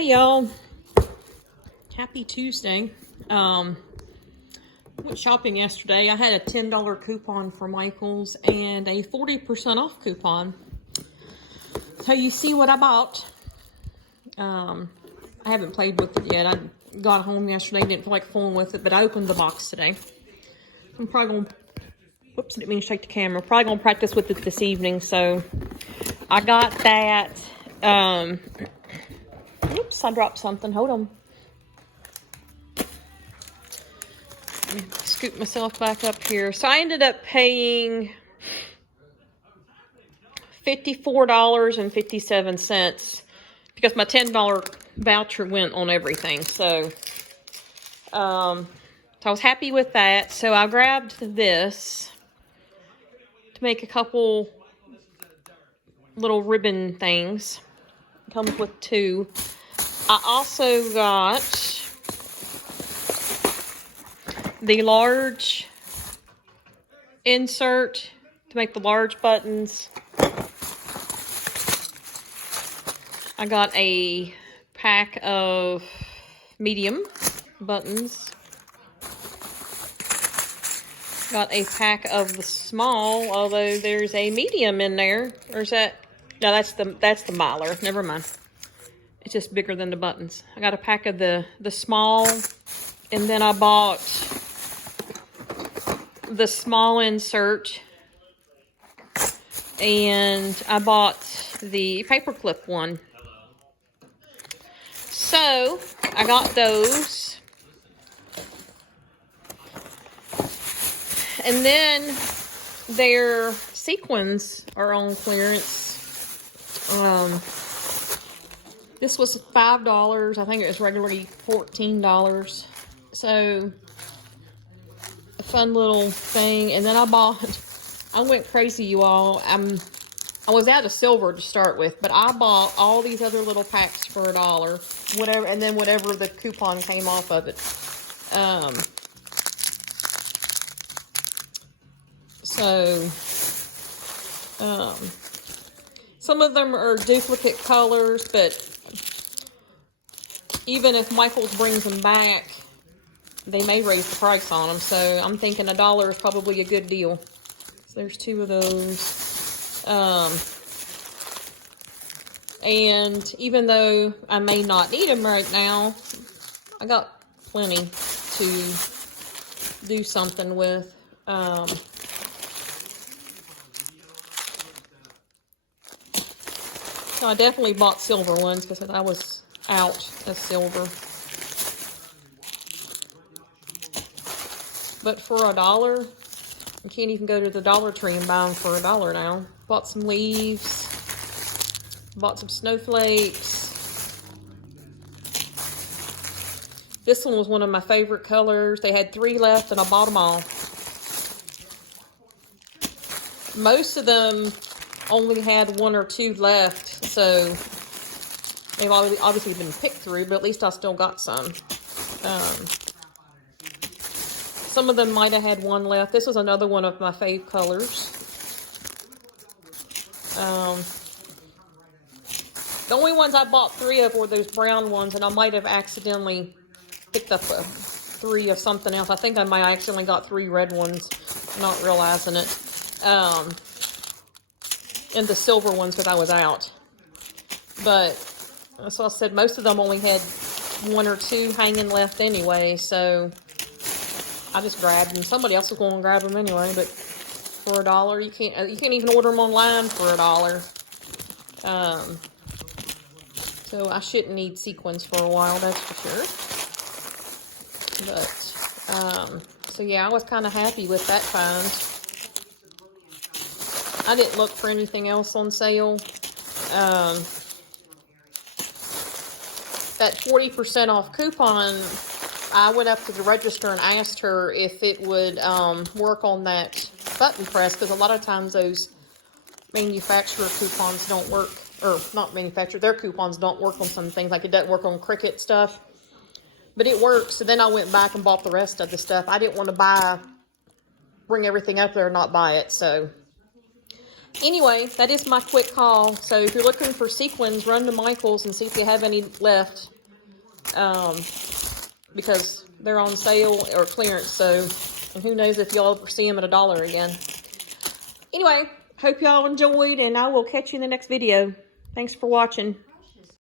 Hey y'all, happy Tuesday. Went shopping yesterday. I had a $10 coupon for Michael's and a 40% off coupon. So you see what I bought. I haven't played with it yet. I got home yesterday, didn't feel like fooling with it, but I opened the box today. I'm probably gonna, whoops, didn't mean to shake the camera. Probably gonna practice with it this evening. So I got that. Oops, I dropped something. Hold on. Let me scoop myself back up here. So I ended up paying $54.57 because my $10 voucher went on everything. So I was happy with that. So I grabbed this to make a couple little ribbon things. It comes with two. I also got the large insert to make the large buttons. I got a pack of medium buttons. Got a pack of the small, although there's a medium in there. Or is that? No, that's the miler. Never mind. It's just bigger than the buttons. I got a pack of the small, and then I bought the small insert, and I bought the paperclip one. So I got those, and then their sequins are on clearance. This was $5. I think it was regularly $14. So a fun little thing. And then I went crazy, you all. I was out of silver to start with, but I bought all these other little packs for $1, whatever, and then whatever the coupon came off of it. Some of them are duplicate colors, but even if Michael's brings them back, they may raise the price on them. So I'm thinking $1 is probably a good deal. So there's two of those. And even though I may not need them right now, I got plenty to do something with. So I definitely bought silver ones because I was out of silver. But for $1, you can't even go to the Dollar Tree and buy them for $1 now. Bought some leaves. Bought some snowflakes. This one was one of my favorite colors. They had 3 left and I bought them all. Most of them only had 1 or 2 left. So they've obviously been picked through, but at least I still got some. Some of them might have had 1 left. This was another one of my fave colors. The only ones I bought 3 of were those brown ones, and I might have accidentally picked up 3 of something else. I think I might have accidentally got 3 red ones, not realizing it. And the silver ones because I was out. But, so I said, most of them only had 1 or 2 hanging left anyway, so I just grabbed them. Somebody else was going to grab them anyway, but for $1, you can't even order them online for $1. So I shouldn't need sequins for a while, that's for sure. But, so yeah, I was kind of happy with that find. I didn't look for anything else on sale. That 40% off coupon, I went up to the register and asked her if it would work on that button press, because a lot of times those manufacturer coupons don't work, or not manufacturer, their coupons don't work on some things, like it doesn't work on Cricut stuff, but it works. So then I went back and bought the rest of the stuff. I didn't want to bring everything up there and not buy it, so Anyway, that is my quick haul. So if you're looking for sequins, run to Michael's and see if you have any left. Because they're on sale or clearance. So, and who knows if y'all ever see them at $1 again. Anyway, hope y'all enjoyed, and I will catch you in the next video. Thanks for watching.